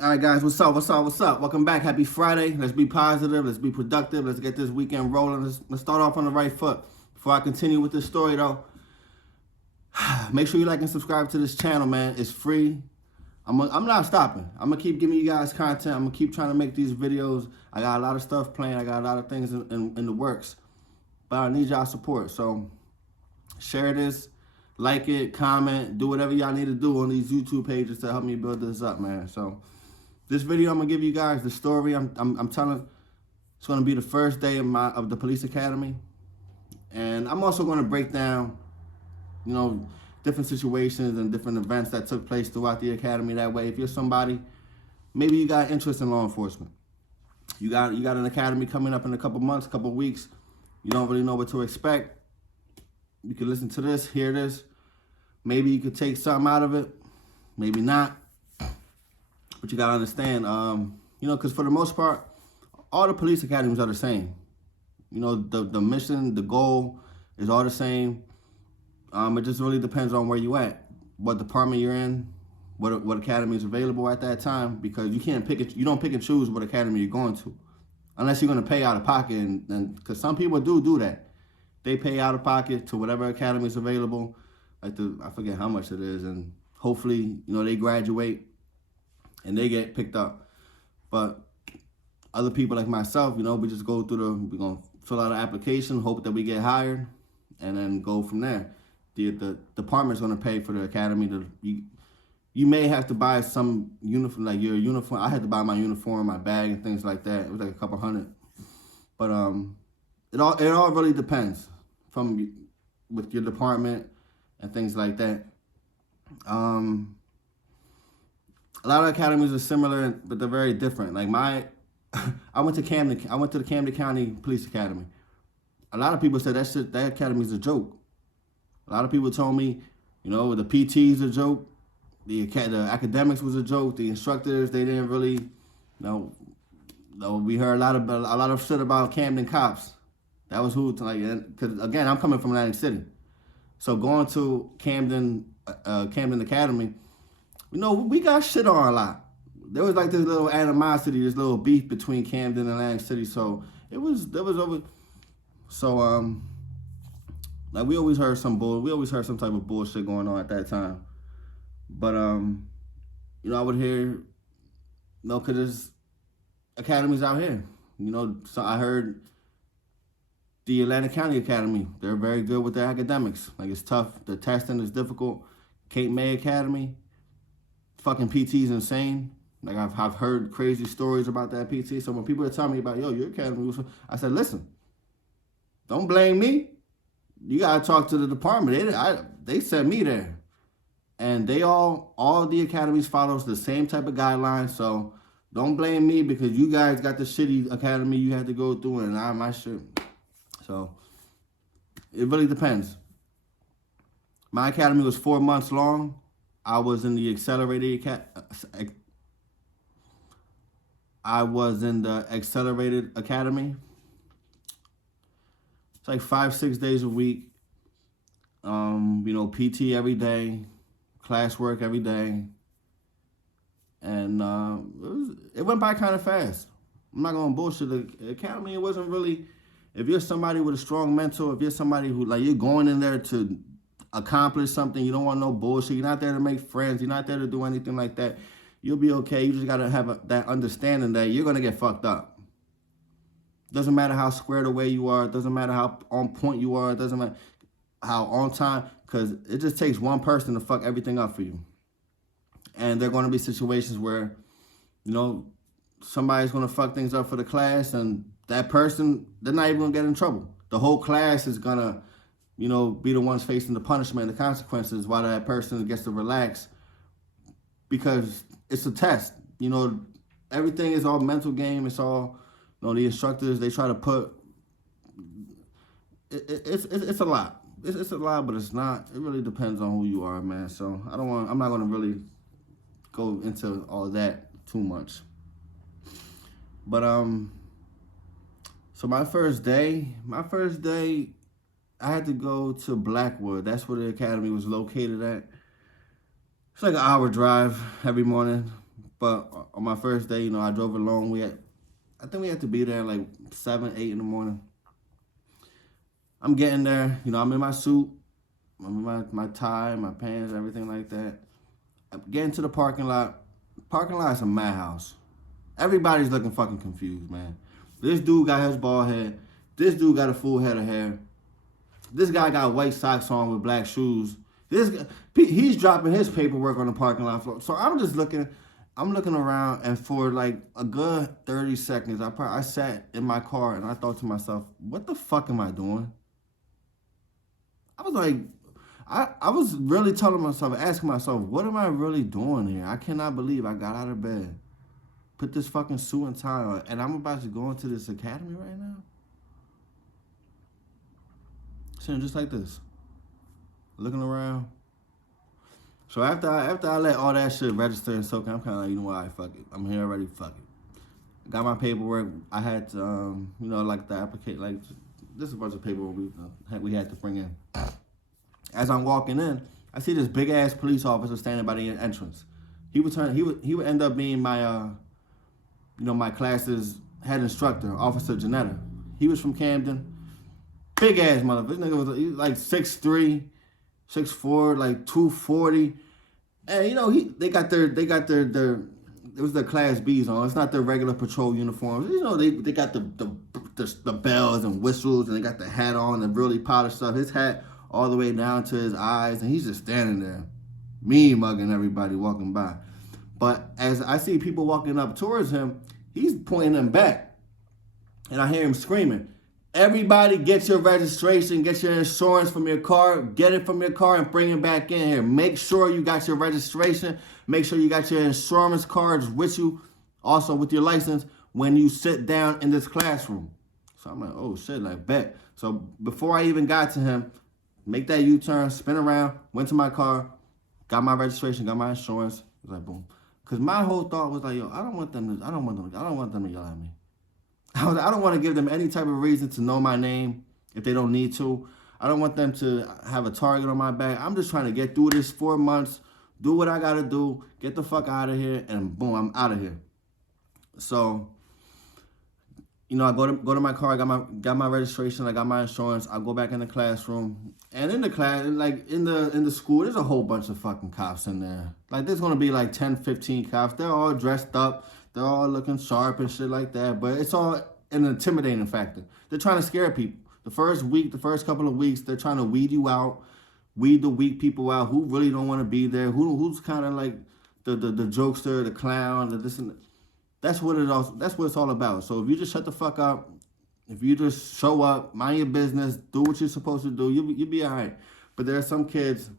All right, guys, what's up? What's up? What's up? Welcome back. Happy Friday. Let's be positive. Let's be productive. Let's get this weekend rolling. Let's start off on the right foot. Before I continue with this story, though, make sure you like and subscribe to this channel, man. It's free. I'm not stopping. I'm gonna keep giving you guys content. I'm gonna keep trying to make these videos. I got a lot of stuff planned. I got a lot of things in the works, but I need y'all support. So share this, like it, comment, do whatever y'all need to do on these YouTube pages to help me build this up, man. So this video, I'm gonna give you guys the story. I'm telling. It's gonna be the first day of the police academy, and I'm also gonna break down, different situations and different events that took place throughout the academy. That way, if you're somebody, maybe you got interest in law enforcement, you got an academy coming up in a couple months, couple weeks. You don't really know what to expect. You can listen to this, hear this. Maybe you could take something out of it, maybe not. But you gotta understand, because for the most part, all the police academies are the same. The mission, the goal is all the same. It just really depends on where you at, what department you're in, what academy is available at that time. Because you can't you don't pick and choose what academy you're going to, unless you're gonna pay out of pocket. And because some people do that, they pay out of pocket to whatever academy is available. I forget how much it is, and hopefully, they graduate and they get picked up. But other people like myself, we just go through we're going to fill out an application, hope that we get hired, and then go from there. The department's going to pay for the academy. You may have to buy some uniform, like your uniform. I had to buy my uniform, my bag, and things like that. It was like a couple $100. But it all really depends with your department and things like that. A lot of academies are similar, but they're very different. Like I went to Camden. I went to the Camden County Police Academy. A lot of people said that academy is a joke. A lot of people told me, the PT is a joke, the academics was a joke, the instructors, they didn't really, we heard a lot of shit about Camden cops. That was because again, I'm coming from Atlantic City, so going to Camden Academy. We got shit on a lot. There was like this little animosity, this little beef between Camden and Atlantic City. So there was over. So we always heard some type of bullshit going on at that time. But I would hear, because there's academies out here. So I heard the Atlantic County Academy. They're very good with their academics. Like, it's tough. The testing is difficult. Cape May Academy. Fucking PT's insane. Like, I've heard crazy stories about that PT. So when people are telling me about, your academy, I said, listen, don't blame me. You gotta talk to the department. They sent me there, and all the academies follows the same type of guidelines. So don't blame me, because you guys got the shitty academy you had to go through, and my shit. So it really depends. My academy was 4 months long. I was in the accelerated academy. It's like 5-6 days a week. PT every day, classwork every day, and it went by kind of fast. I'm not gonna bullshit. The academy, it wasn't really. If you're somebody with a strong mental, if you're somebody who, like, you're going in there to accomplish something, you don't want no bullshit, you're not there to make friends, you're not there to do anything like that, you'll be okay. You just gotta have that understanding that you're gonna get fucked up. Doesn't matter how squared away you are, it doesn't matter how on point you are, it doesn't matter how on time, because it just takes one person to fuck everything up for you. And there are gonna be situations where, somebody's gonna fuck things up for the class, and that person, they're not even gonna get in trouble. The whole class is gonna, be the ones facing the punishment and the consequences, while that person gets to relax, because it's a test. Everything is all mental game. It's all, the instructors, they try to put, it's a lot. It's a lot, but it's not. It really depends on who you are, man. So I'm not gonna really go into all that too much. But so my first day, I had to go to Blackwood. That's where the academy was located at. It's like an hour drive every morning. But on my first day, I drove alone. I think we had to be there like 7, 8 in the morning. I'm getting there, I'm in my suit, I'm in my tie, my pants, everything like that. I'm getting to the parking lot. Parking lot is a madhouse. Everybody's looking fucking confused, man. This dude got his bald head. This dude got a full head of hair. This guy got white socks on with black shoes. He's dropping his paperwork on the parking lot floor. So I'm looking around, and for like a good 30 seconds, I sat in my car and I thought to myself, what the fuck am I doing? I was like, I was really telling myself, asking myself, what am I really doing here? I cannot believe I got out of bed, put this fucking suit and tie on, and I'm about to go into this academy right now? Sitting just like this, looking around. So after I let all that shit register and soak in, I'm kind of like, you know what, fuck it. I'm here already, fuck it. Got my paperwork. I had to, like the application, like just a bunch of paperwork we had to bring in. As I'm walking in, I see this big ass police officer standing by the entrance. He would end up being my, my class's head instructor, Officer Janetta. He was from Camden. Big ass motherfucker. This nigga was like 6'3", 6'4", like 240. And they got their it was their class B's on. It's not their regular patrol uniforms. They got the bells and whistles, and they got the hat on, the really polished stuff. His hat all the way down to his eyes, and he's just standing there, mean mugging everybody walking by. But as I see people walking up towards him, he's pointing them back, and I hear him screaming, everybody get your registration, get your insurance from your car, get it from your car and bring it back in here. Make sure you got your registration. Make sure you got your insurance cards with you, also with your license, when you sit down in this classroom. So I'm like, oh shit, like bet. So before I even got to him, make that U-turn, spin around, went to my car, got my registration, got my insurance. It was like boom. Cause my whole thought was like, yo, I don't want them to yell at me. I don't want to give them any type of reason to know my name if they don't need to. I don't want them to have a target on my back. I'm just trying to get through this 4 months, do what I got to do, get the fuck out of here, and boom, I'm out of here. So, I go to my car, I got my registration, I got my insurance, I go back in the classroom. And in the class, like in the school, there's a whole bunch of fucking cops in there. Like there's going to be like 10, 15 cops. They're all dressed up. They're all looking sharp and shit like that. But it's all an intimidating factor. They're trying to scare people. The first couple of weeks, they're trying to weed you out, weed the weak people out who really don't want to be there, who's kind of like the jokester, the clown, the this and that. That's what it's all about. So if you just shut the fuck up, if you just show up, mind your business, do what you're supposed to do, you'll be all right. But there are some kids,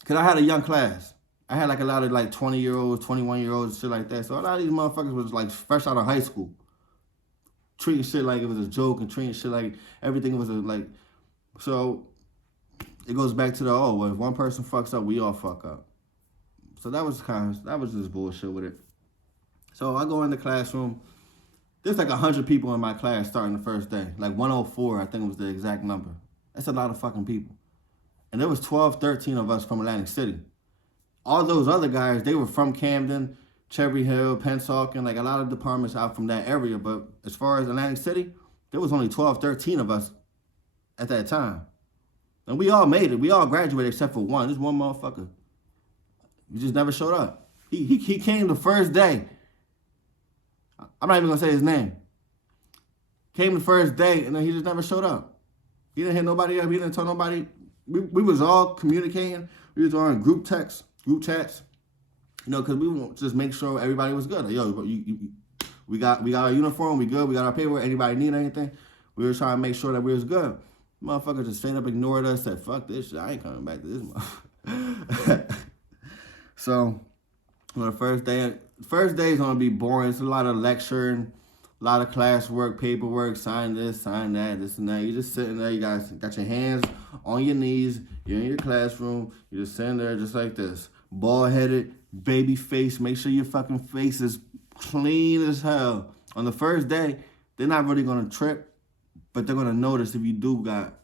because I had a young class. I had like a lot of like 20-year-olds, 21-year-olds, shit like that. So a lot of these motherfuckers was like fresh out of high school, treating shit like it was a joke and treating shit like everything was so it goes back to well, if one person fucks up, we all fuck up. So that was just bullshit with it. So I go in the classroom. There's like 100 people in my class starting the first day. Like 104, I think was the exact number. That's a lot of fucking people. And there was 12, 13 of us from Atlantic City. All those other guys, they were from Camden, Cherry Hill, Pennsauken, like a lot of departments out from that area. But as far as Atlantic City, there was only 12, 13 of us at that time. And we all made it. We all graduated except for one. This one motherfucker. He just never showed up. He came the first day. I'm not even going to say his name. Came the first day, and then he just never showed up. He didn't hit nobody up. He didn't tell nobody. We was all communicating. We was all in group chats, because we want to just make sure everybody was good. Like, yo, we got our uniform. We good. We got our paperwork. Anybody need anything? We were trying to make sure that we was good. Motherfucker just straight up ignored us. Said, fuck this shit. I ain't coming back to this motherfucker. So, the first day is going to be boring. It's a lot of lecturing, a lot of classwork, paperwork, sign this, sign that, this and that. You're just sitting there. You guys got your hands on your knees. You're in your classroom. You're just sitting there just like this. Bald-headed, baby face. Make sure your fucking face is clean as hell. On the first day, they're not really going to trip, but they're going to notice if you do got.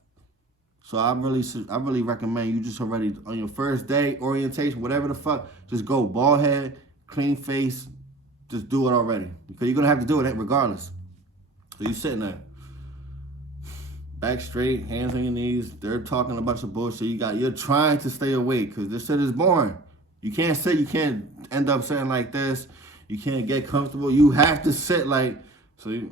So I really recommend you just already on your first day, orientation, whatever the fuck, just go bald head, clean face, just do it already. Because you're going to have to do it regardless. So you're sitting there. Back straight, hands on your knees. They're talking a bunch of bullshit. You're trying to stay awake because this shit is boring. You can't sit. You can't end up sitting like this. You can't get comfortable. You have to sit like so.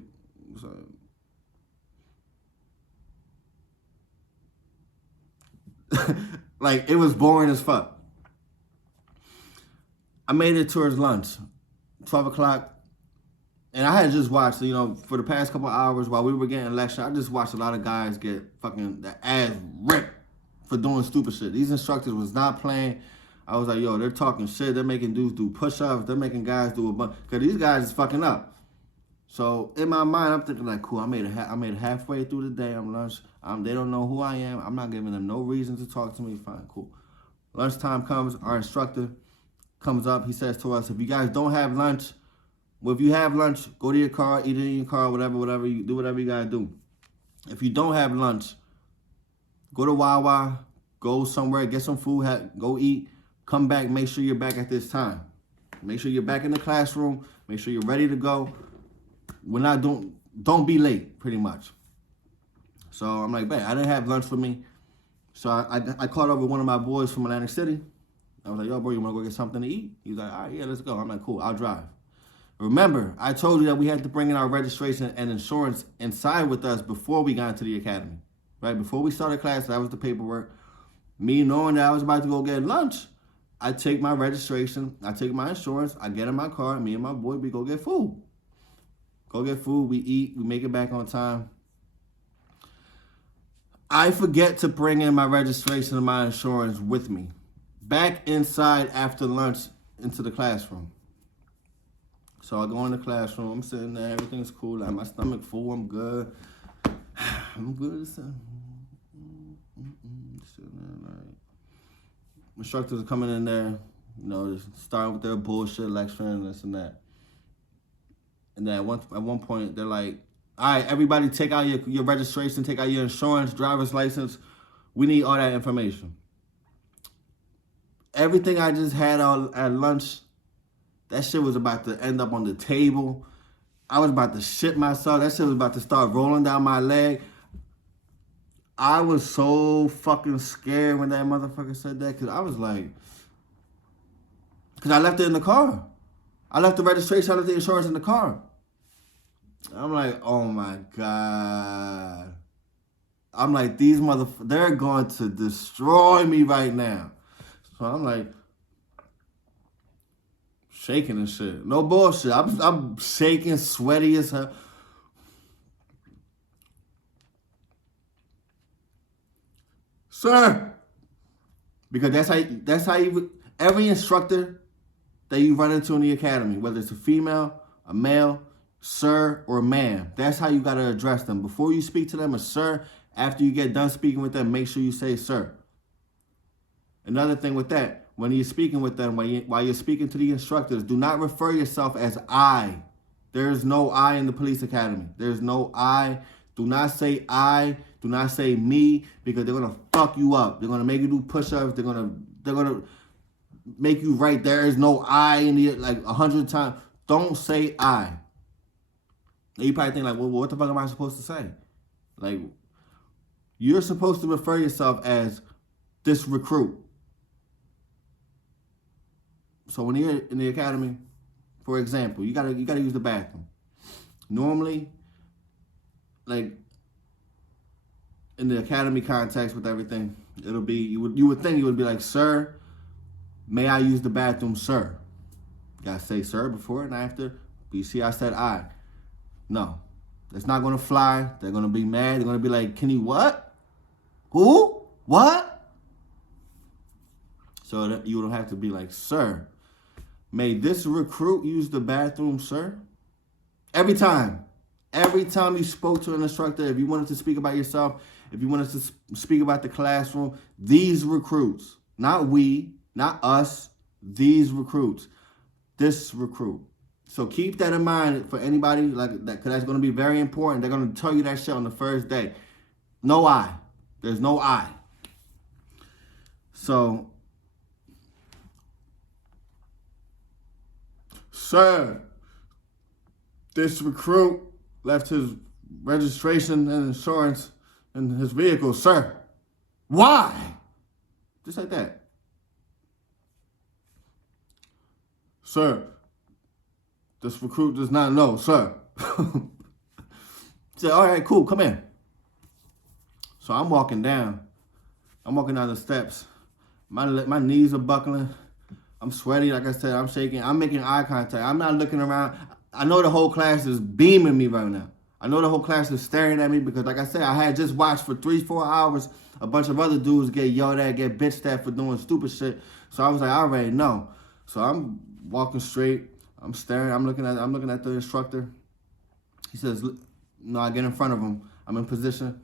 Like it was boring as fuck. I made it towards lunch, 12 o'clock. And I had just watched, for the past couple of hours while we were getting lectured, I just watched a lot of guys get fucking their ass ripped for doing stupid shit. These instructors was not playing. I was like, yo, they're talking shit. They're making dudes do push-ups. They're making guys do a bunch. Because these guys is fucking up. So in my mind, I'm thinking like, cool, I made it halfway through the day. I'm lunch. They don't know who I am. I'm not giving them no reason to talk to me. Fine, cool. Lunchtime comes. Our instructor comes up. He says to us, if you guys don't have lunch, well, if you have lunch, go to your car, eat it in your car, whatever, you do whatever you gotta do. If you don't have lunch, go to Wawa, go somewhere, get some food, go eat, come back, make sure you're back at this time. Make sure you're back in the classroom, make sure you're ready to go. Don't be late, pretty much. So I'm like, man, I didn't have lunch for me. So I called over one of my boys from Atlantic City. I was like, yo, bro, you wanna go get something to eat? He's like, all right, yeah, let's go. I'm like, cool, I'll drive. Remember, I told you that we had to bring in our registration and insurance inside with us before we got into the academy, right? Before we started class, that was the paperwork. Me knowing that I was about to go get lunch, I take my registration, I take my insurance, I get in my car, me and my boy, we go get food. Go get food, we eat, we make it back on time. I forget to bring in my registration and my insurance with me. Back inside after lunch into the classroom. So I go in the classroom, I'm sitting there, everything's cool, I have my stomach full, I'm good. I'm good. Sitting there, like, instructors are coming in there, just starting with their bullshit, lecturing, this and that. And then at one point, they're like, all right, everybody take out your registration, take out your insurance, driver's license. We need all that information. Everything I just had at lunch, that shit was about to end up on the table. I was about to shit myself. That shit was about to start rolling down my leg. I was so fucking scared when that motherfucker said that because I was like, because I left it in the car. I left the registration, I left the insurance in the car. I'm like, oh my God. I'm like, these motherfuckers, they're going to destroy me right now. So I'm like, shaking and shit. No bullshit. I'm shaking, sweaty as hell. Sir. Because that's how you, every instructor that you run into in the academy, whether it's a female, a male, sir, or ma'am, that's how you got to address them. Before you speak to them, a sir. After you get done speaking with them, make sure you say sir. Another thing with that, when you're speaking with them, while you're speaking to the instructors, do not refer yourself as I. There is no I in the police academy. There's no I. Do not say I. Do not say me, because they're gonna fuck you up. They're gonna make you do push-ups. They're gonna make you write there is no I in the like 100 times. Don't say I. And you probably think like, well, what the fuck am I supposed to say? Like, you're supposed to refer yourself as this recruit. So when you're in the academy, for example, you gotta use the bathroom. Normally, like in the academy context with everything, it'll be you would think it would be like, sir, may I use the bathroom, sir? You gotta say sir before and after. But you see, I said I. No, that's not gonna fly. They're gonna be mad. They're gonna be like, can he what? Who? What? So that you don't have to be like, sir, may this recruit use the bathroom, sir? Every time you spoke to an instructor, if you wanted to speak about yourself, if you wanted to speak about the classroom, these recruits, not we, not us, these recruits, this recruit. So keep that in mind for anybody like that, because that's going to be very important. They're going to tell you that shit on the first day. No I. There's no I. So Sir, this recruit left his registration and insurance in his vehicle, sir. Why? Just like that. Sir, this recruit does not know, sir. Said, all right, cool, come in. So I'm walking down. I'm walking down the steps. My knees are buckling. I'm sweaty, like I said, I'm shaking. I'm making eye contact. I'm not looking around. I know the whole class is beaming me right now. I know the whole class is staring at me because, like I said, I had just watched for 3-4 hours a bunch of other dudes get yelled at, get bitched at for doing stupid shit. So I was like, I already know. So I'm walking straight. I'm staring. I'm looking at the instructor. He says, no, I get in front of him. I'm in position.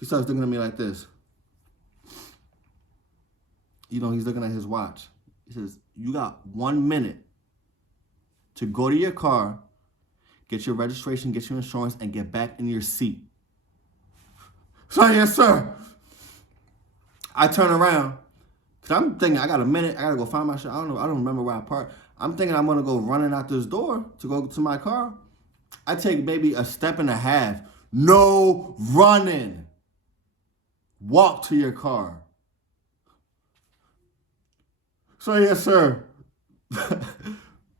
He starts looking at me like this. You know, he's looking at his watch. He says, you got 1 minute to go to your car, get your registration, get your insurance, and get back in your seat. So, yes, sir. I turn around, because I'm thinking, I got a minute. I got to go find my shit. I don't remember where I parked. I'm thinking I'm going to go running out this door to go to my car. I take maybe a step and a half. No running. Walk to your car. So, yes, sir.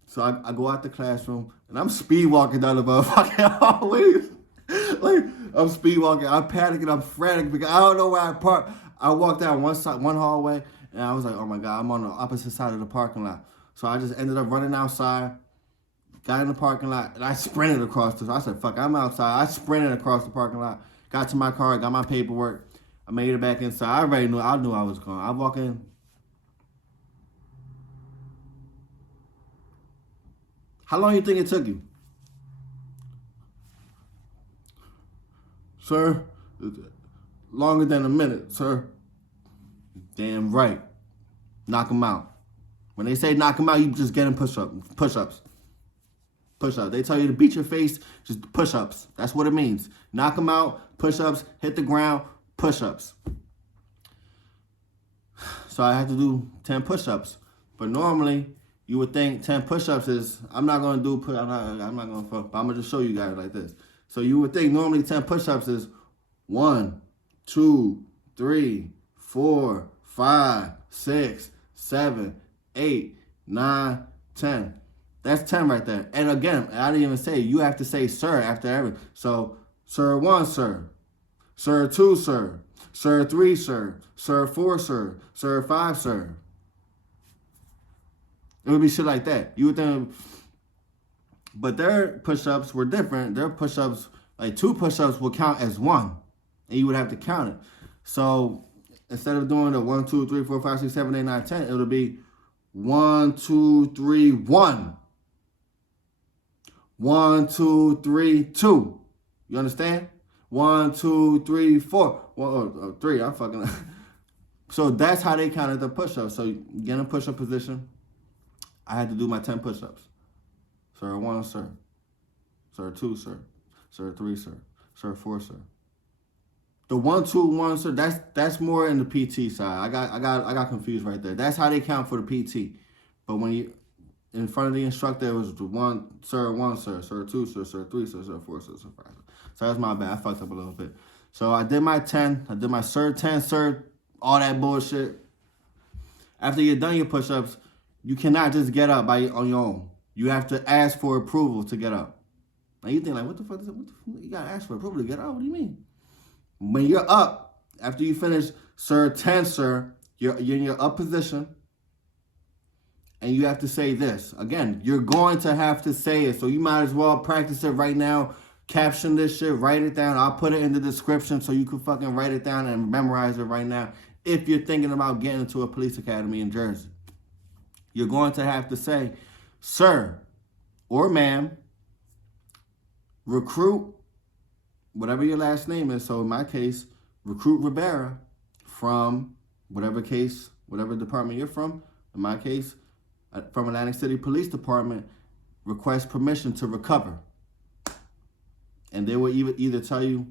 So I go out the classroom, and I'm speed walking down the motherfucking hallways. Like, I'm speed walking. I'm panicking. I'm frantic because I don't know where I parked. I walked down one hallway, and I was like, oh, my God, I'm on the opposite side of the parking lot. So I just ended up running outside, got in the parking lot, and I sprinted across I said, fuck, I'm outside. I sprinted across the parking lot, got to my car, got my paperwork. I made it back inside. I knew I was going. I walk in. How long do you think it took you? Sir, longer than a minute, sir. Damn right. Knock them out. When they say knock them out, you just get them push-ups. They tell you to beat your face, just push-ups. That's what it means. Knock them out, push-ups, hit the ground, push-ups. So I had to do 10 push-ups. But normally, you would think 10 push-ups is, I'm not going to do, I'm not going to fuck, but I'm going to just show you guys like this. So you would think normally 10 push-ups is 1, 2, 3, 4, 5, 6, 7, 8, 9, 10. That's 10 right there. And again, I didn't even say, you have to say sir after every. So, sir 1, sir. Sir 2, sir. Sir 3, sir. Sir 4, sir. Sir 5, sir. It would be shit like that. You would think, but their push-ups were different. Their push-ups, like 2 push-ups would count as 1, and you would have to count it. So instead of doing the 1, 2, 3, 4, 5, 6, 7, 8, 9, 10, it would be 1, 2, 3, 1. 1, 2, 3, 2. You understand? 1, 2, 3, 4. 1, 3. I'm fucking. So that's how they counted the push-ups. So you get in a push-up position. I had to do my 10 push-ups. Sir 1, sir. Sir 2, sir. Sir 3, sir. Sir 4, sir. The 1, 2, 1, sir. That's more in the PT side. I got confused right there. That's how they count for the PT. But when you in front of the instructor, it was the 1, sir. Sir 2, sir. Sir 3, sir. Sir 4, sir. Sir 5. So that's my bad. I fucked up a little bit. So I did my 10. I did my sir 10, sir. All that bullshit. After you're done your push-ups, you cannot just get up on your own. You have to ask for approval to get up. Now you think like, what the fuck is it? You gotta ask for approval to get up? What do you mean? When you're up, after you finish sir 10, sir, you're in your up position, and you have to say this. Again, you're going to have to say it, so you might as well practice it right now. Caption this shit, write it down. I'll put it in the description so you can fucking write it down and memorize it right now if you're thinking about getting into a police academy in Jersey. You're going to have to say, sir or ma'am, recruit, whatever your last name is. So in my case, recruit Rivera from whatever department you're from. In my case, from Atlantic City Police Department, request permission to recover. And they will either tell you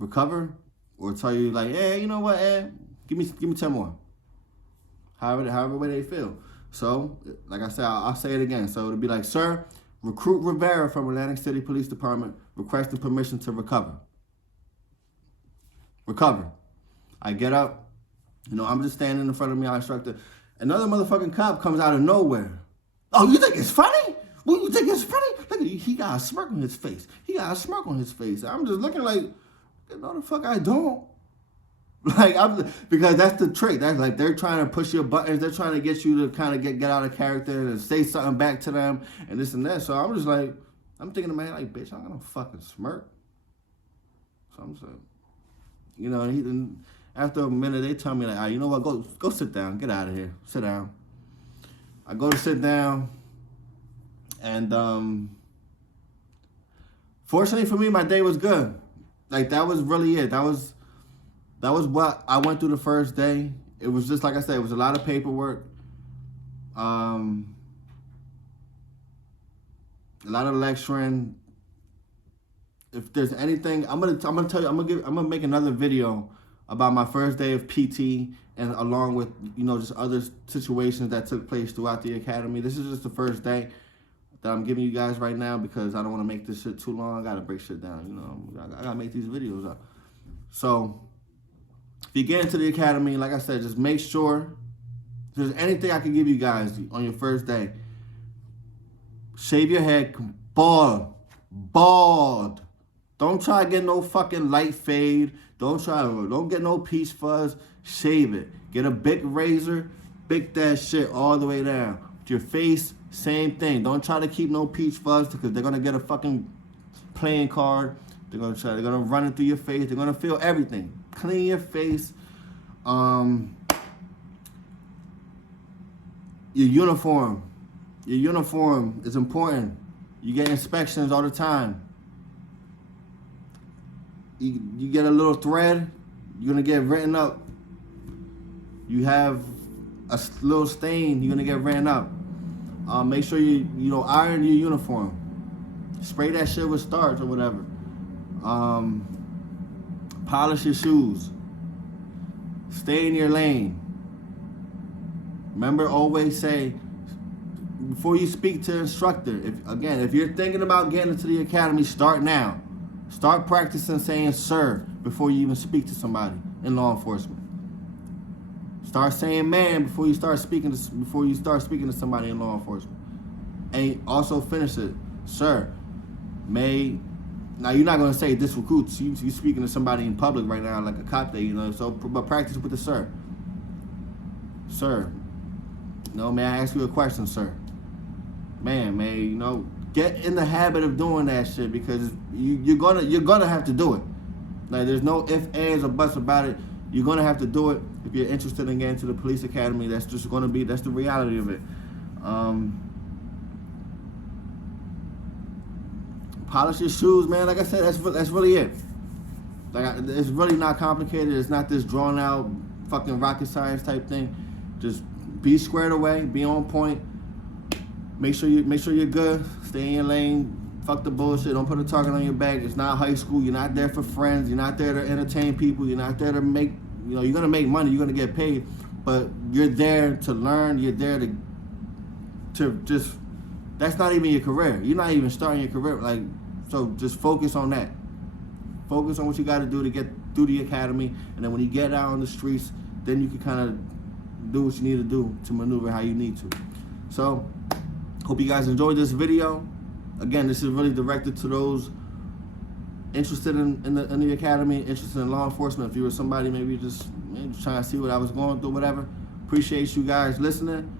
recover or tell you like, hey, you know what, give me 10 more. However way they feel. So, like I said, I'll say it again. So it'll be like, sir, recruit Rivera from Atlantic City Police Department requesting permission to recover. Recover. I get up. I'm just standing in front of me, our instructor. Another motherfucking cop comes out of nowhere. Oh, you think it's funny? What, you think it's funny? Look, he got a smirk on his face. I'm just looking like, no, the fuck I don't. Because that's the trick. That's like they're trying to push your buttons. They're trying to get you to kind of get out of character and say something back to them and this and that. So I'm just like, I'm thinking in my head like, bitch, I'm gonna fucking smirk. So I'm just like, and after a minute, they tell me like, all right, you know what, go sit down, get out of here, sit down. I go to sit down, and fortunately for me, my day was good. Like that was really it. That was what I went through the first day. It was just like I said, it was a lot of paperwork, a lot of lecturing. If there's anything, I'm gonna tell you, I'm gonna make another video about my first day of PT and along with just other situations that took place throughout the academy. This is just the first day that I'm giving you guys right now because I don't want to make this shit too long. I gotta break shit down. I gotta make these videos up. So if you get into the academy, like I said, just make sure if there's anything I can give you guys on your first day. Shave your head, bald. Don't try to get no fucking light fade. Don't get no peach fuzz. Shave it. Get a big razor, big that shit all the way down. With your face, same thing. Don't try to keep no peach fuzz because they're gonna get a fucking playing card. They're gonna run it through your face. They're gonna feel everything. Clean your face. Your uniform. Your uniform is important. You get inspections all the time. You get a little thread, you're gonna get written up. You have a little stain, you're gonna get written up. Make sure you iron your uniform. Spray that shit with starch or whatever. Polish your shoes. Stay in your lane. Remember, always say, before you speak to the instructor, if you're thinking about getting into the academy, start now. Start practicing saying sir before you even speak to somebody in law enforcement. Start saying man before you start speaking to somebody in law enforcement. And also finish it, sir. Now you're not gonna say this recruits. You're speaking to somebody in public right now, like a cop there, So, but practice with the sir. Sir, may I ask you a question, sir? Man, get in the habit of doing that shit because you're gonna have to do it. Like there's no ifs, ands, or buts about it. You're gonna have to do it if you're interested in getting to the police academy. That's the reality of it. Polish your shoes, man. Like I said, that's really it. It's really not complicated. It's not this drawn out fucking rocket science type thing. Just be squared away, be on point. Make sure you're good. Stay in your lane. Fuck the bullshit. Don't put a target on your back. It's not high school. You're not there for friends. You're not there to entertain people. You're not there to make. You're gonna make money. You're gonna get paid, but you're there to learn. You're there to just. That's not even your career. You're not even starting your career. So just focus on that. Focus on what you got to do to get through the academy, and then when you get out on the streets, then you can kind of do what you need to do to maneuver how you need to. So. Hope you guys enjoyed this video. Again, this is really directed to those interested in the academy, interested in law enforcement. If you were somebody maybe just trying to see what I was going through, whatever. Appreciate you guys listening.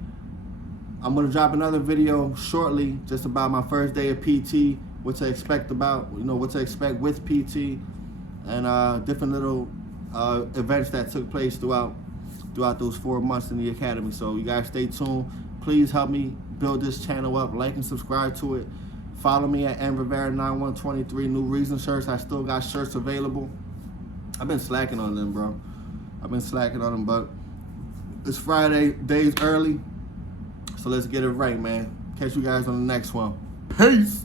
I'm gonna drop another video shortly, just about my first day of PT, what to expect what to expect with PT, and different little events that took place throughout those 4 months in the academy. So you guys stay tuned. Please help me build this channel up. Like and subscribe to it. Follow me at nrivera9123. New Reason shirts. I still got shirts available. I've been slacking on them, bro. But it's Friday. Day's early. So let's get it right, man. Catch you guys on the next one. Peace.